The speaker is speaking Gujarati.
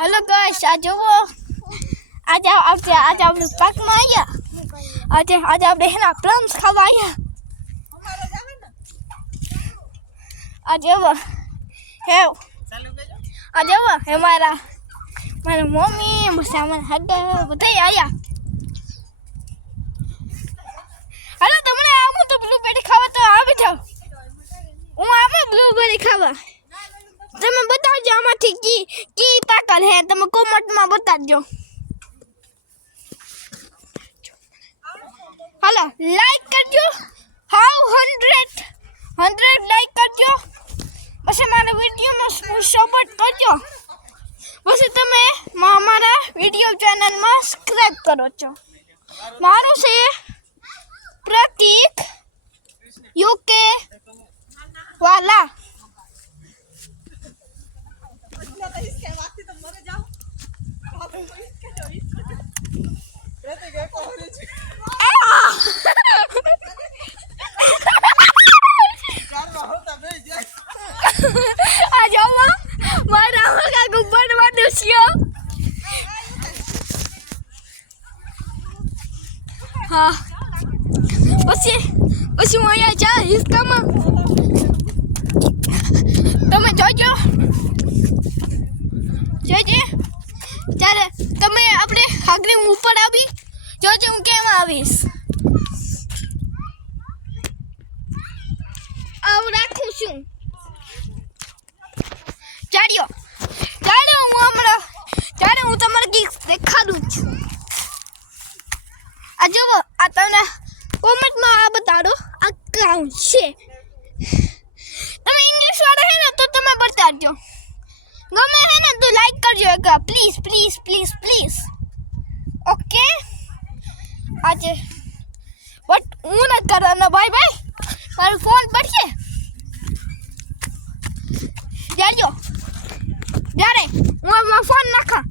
हेलो गाइस आज जो वो आज આપણે પાર્કમાં આવ્યા આજે આપણે હેના પ્લમ્સ ખાવા આવ્યા આજે वो હે આજે वो હે મારા મમ્મી મસામન હડા બધા આવ્યા હાલો તમને આવું તો બ્લુબેરી ખાવા તો આવી જાવ હું આવે બ્લુબેરી ખાવા તમે બતાવજો આમાંથી કી પાકલ હે તમે કોમેન્ટમાં બતાવજો હાલો લાઈક કરજો હાઉ 100 લાઈક કરજો પછી મારા વિડિયોમાં સપોર્ટ કરજો પછી તમે મારા વિડિયો ચેનલમાં સબસ્ક્રાઇબ કરો છો મારું છે પ્રતીક યુકે વાલા आ जाओ मारा का गुब्बर वादुसियो हाँ પછી હું અહીંયા જા હિસ્કામાં તમે જોજો ત્યારે તમે આપણે આગળ ઉપર આવી જોજો હું કેમ આવીશ આવ રાખું છું ચાલ્યો હું તમારે ગીત દેખાડું છું આ જુઓ આ તમને કોમેન્ટમાં આ બતાડો આ કાઉન્ટ છે તમે ઇંગ્લિશ વાળા હે ને તો તમે બતાડજો ગમે હે ને તો લાઈક કરજો એક પ્લીઝ ઓકે આજે બટ હું ન કરવાનો બાય મારો ફોન પડશે જાજો જ્યારે હું ફોન નાખા